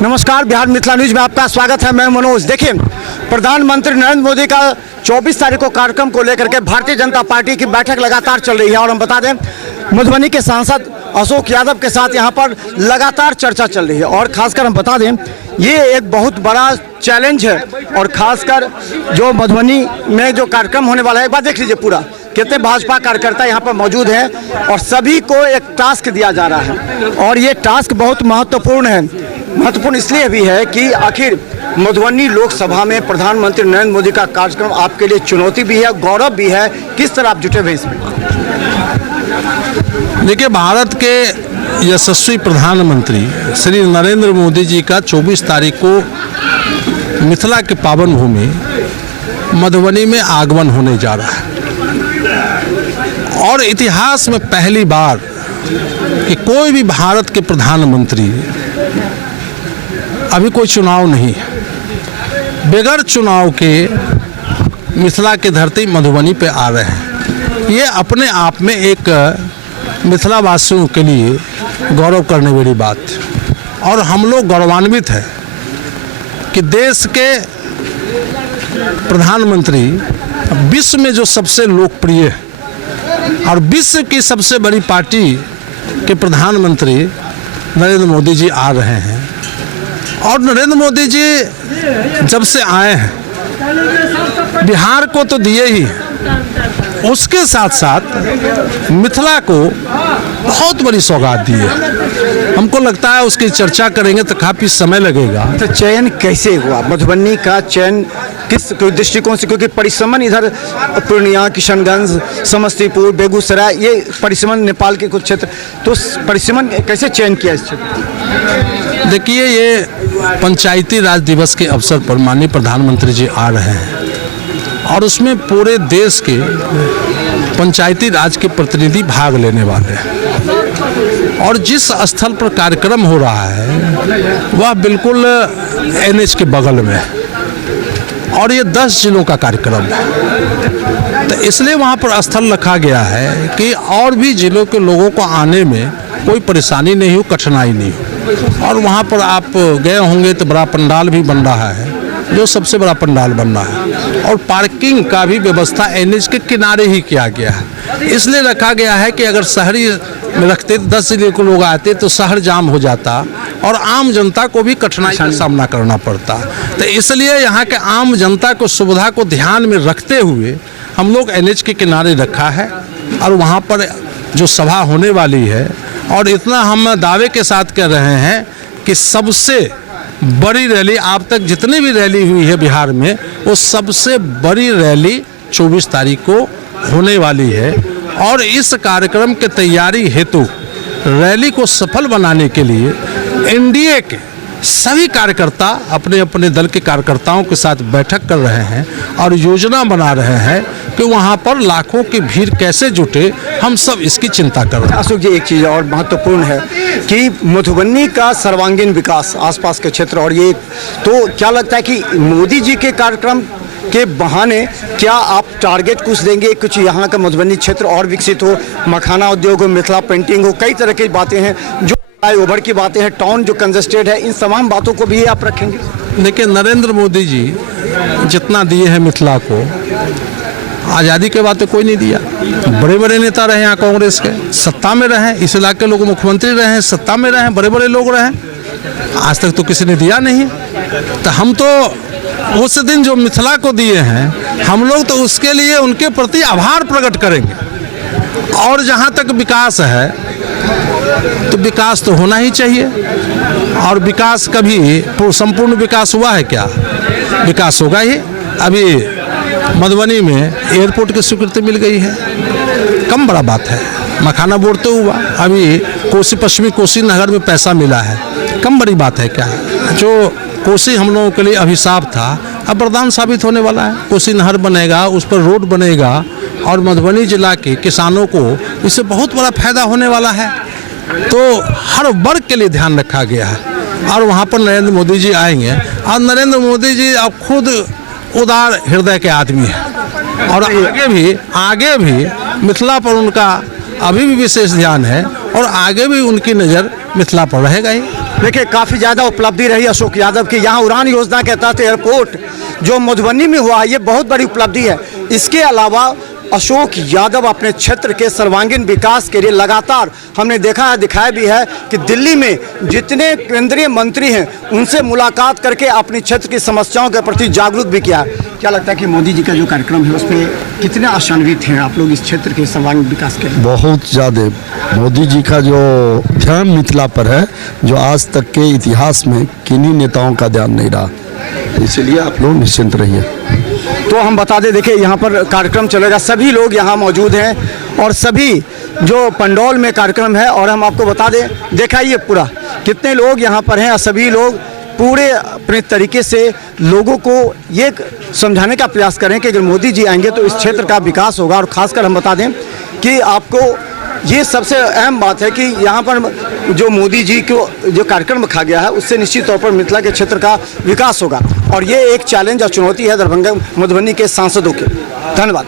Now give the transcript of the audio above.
नमस्कार, बिहार मिथिला न्यूज में आपका स्वागत है। मैं मनोज। देखिए, प्रधानमंत्री नरेंद्र मोदी का 24 तारीख को कार्यक्रम को लेकर के भारतीय जनता पार्टी की बैठक लगातार चल रही है और हम बता दें मधुबनी के सांसद अशोक यादव के साथ यहां पर लगातार चर्चा चल रही है और खासकर हम बता दें ये एक बहुत बड़ा चैलेंज है और खासकर जो मधुबनी में जो कार्यक्रम होने वाला है, एक बार देख लीजिए पूरा कितने भाजपा कार्यकर्ता यहाँ पर मौजूद हैं और सभी को एक टास्क दिया जा रहा है और ये टास्क बहुत महत्वपूर्ण है। महत्वपूर्ण इसलिए भी है कि आखिर मधुबनी लोकसभा में प्रधानमंत्री नरेंद्र मोदी का कार्यक्रम आपके लिए चुनौती भी है, गौरव भी है। किस तरह आप जुटे हुए इसमें? देखिए, भारत के यशस्वी प्रधानमंत्री श्री नरेंद्र मोदी जी का 24 तारीख को मिथिला के पावन भूमि मधुबनी में आगमन होने जा रहा है और इतिहास में पहली बार कि कोई भी भारत के प्रधानमंत्री, अभी कोई चुनाव नहीं है, बगैर चुनाव के मिथिला की धरती मधुबनी पे आ रहे हैं। ये अपने आप में एक मिथिला वासियों के लिए गौरव करने वाली बात है और हम लोग गौरवान्वित हैं कि देश के प्रधानमंत्री विश्व में जो सबसे लोकप्रिय है और विश्व की सबसे बड़ी पार्टी के प्रधानमंत्री नरेंद्र मोदी जी आ रहे हैं। और नरेंद्र मोदी जी जब से आए हैं बिहार को तो दिए ही, उसके साथ साथ मिथिला को बहुत बड़ी सौगात दी है। हमको लगता है उसकी चर्चा करेंगे तो काफ़ी समय लगेगा। तो चयन कैसे हुआ? मधुबनी का चयन किस दृष्टिकोण से? क्योंकि परिसमन इधर पूर्णिया, किशनगंज, समस्तीपुर, बेगूसराय, ये परिसमन नेपाल के कुछ क्षेत्र, तो परिसमन कैसे चयन किया इस क्षेत्र? देखिए, ये पंचायती राज दिवस के अवसर पर माननीय प्रधानमंत्री जी आ रहे हैं और उसमें पूरे देश के पंचायती राज के प्रतिनिधि भाग लेने वाले हैं और जिस स्थल पर कार्यक्रम हो रहा है वह बिल्कुल NH के बगल में है और ये 10 जिलों का कार्यक्रम है। तो इसलिए वहाँ पर स्थल रखा गया है कि और भी जिलों के लोगों को आने में कोई परेशानी नहीं हो, कठिनाई नहीं हो। और वहाँ पर आप गए होंगे तो बड़ा पंडाल भी बन रहा है, जो सबसे बड़ा पंडाल बन रहा है और पार्किंग का भी व्यवस्था NH के किनारे ही किया गया है। इसलिए रखा गया है कि अगर शहरी में रखते 10 जिले के लोग आते तो शहर जाम हो जाता और आम जनता को भी कठिनाई का सामना करना पड़ता। तो इसलिए यहाँ के आम जनता को सुविधा को ध्यान में रखते हुए हम लोग NH के किनारे रखा है और वहाँ पर जो सभा होने वाली है और इतना हम दावे के साथ कह रहे हैं कि सबसे बड़ी रैली अब तक जितनी भी रैली हुई है बिहार में, वो सबसे बड़ी रैली 24 तारीख को होने वाली है। और इस कार्यक्रम के तैयारी हेतु रैली को सफल बनाने के लिए NDA के सभी कार्यकर्ता अपने अपने दल के कार्यकर्ताओं के साथ बैठक कर रहे हैं और योजना बना रहे हैं कि वहाँ पर लाखों की भीड़ कैसे जुटे। हम सब इसकी चिंता कर रहे हैं। अशोक जी, एक चीज़ और महत्वपूर्ण है कि मधुबनी का सर्वांगीण विकास आसपास के क्षेत्र, और ये तो क्या लगता है कि मोदी जी के कार्यक्रम के बहाने क्या आप टारगेट कुछ देंगे, कुछ यहाँ का मधुबनी क्षेत्र और विकसित हो, मखाना उद्योग हो, मिथिला पेंटिंग हो, कई तरह की बातें हैं, जो फ्लाईओवर की बातें हैं, टाउन जो कंजेस्टेड है, इन तमाम बातों को भी आप रखेंगे? देखिए, नरेंद्र मोदी जी जितना दिए हैं मिथिला को, आज़ादी के बाद तो कोई नहीं दिया। बड़े बड़े नेता रहे यहाँ कांग्रेस के, सत्ता में रहे, इस इलाके के लोग मुख्यमंत्री रहे, सत्ता में रहे, बड़े बड़े लोग रहे, आज तक तो किसी ने दिया नहीं। तो हम तो उस दिन जो मिथिला को दिए हैं, हम लोग तो उसके लिए उनके प्रति आभार प्रकट करेंगे। और जहाँ तक विकास है तो विकास तो होना ही चाहिए और विकास कभी संपूर्ण विकास हुआ है क्या? विकास होगा ही। अभी मधुबनी में एयरपोर्ट की स्वीकृति मिल गई है, कम बड़ा बात है। मखाना बोर्ड तो हुआ, अभी कोसी पश्चिमी कोसी नहर में पैसा मिला है, कम बड़ी बात है क्या? जो कोसी हम लोगों के लिए अभिशाप था अब वरदान साबित होने वाला है। कोसी नहर बनेगा, उस पर रोड बनेगा और मधुबनी जिला के किसानों को इससे बहुत बड़ा फायदा होने वाला है। तो हर वर्ग के लिए ध्यान रखा गया है और वहाँ पर नरेंद्र मोदी जी आएंगे और नरेंद्र मोदी जी अब खुद उदार हृदय के आदमी हैं और आगे भी मिथिला पर उनका अभी भी विशेष ध्यान है और आगे भी उनकी नज़र मिथिला पर रहेगा ही। देखिए काफ़ी ज़्यादा उपलब्धि रही अशोक यादव की। यहाँ उड़ान योजना के तहत एयरपोर्ट जो मधुबनी में हुआ ये बहुत बड़ी उपलब्धि है। इसके अलावा अशोक यादव अपने क्षेत्र के सर्वांगीण विकास के लिए लगातार हमने देखा है, दिखाया भी है कि दिल्ली में जितने केंद्रीय मंत्री हैं उनसे मुलाकात करके अपने क्षेत्र की समस्याओं के प्रति जागरूक भी किया। क्या लगता है कि मोदी जी का जो कार्यक्रम है उस पर कितने आशान्वित हैं आप लोग इस क्षेत्र के सर्वांगीण विकास के लिए? बहुत ज़्यादा मोदी जी का जो ध्यान मिथिला पर है, जो आज तक के इतिहास में किन्हीं नेताओं का ध्यान नहीं रहा, इसलिए आप लोग निश्चिंत रहिए। तो हम बता दें, देखिए यहाँ पर कार्यक्रम चलेगा, सभी लोग यहाँ मौजूद हैं और सभी जो पंडौल में कार्यक्रम है। और हम आपको बता दें, दिखाइए पूरा कितने लोग यहाँ पर हैं। सभी लोग पूरे अपने तरीके से लोगों को ये समझाने का प्रयास करें कि अगर मोदी जी आएंगे तो इस क्षेत्र का विकास होगा। और ख़ासकर हम बता दें कि आपको ये सबसे अहम बात है कि यहाँ पर जो मोदी जी को जो कार्यक्रम रखा गया है उससे निश्चित तौर पर मिथिला के क्षेत्र का विकास होगा। और ये एक चैलेंज और चुनौती है दरभंगा मधुबनी के सांसदों के। धन्यवाद।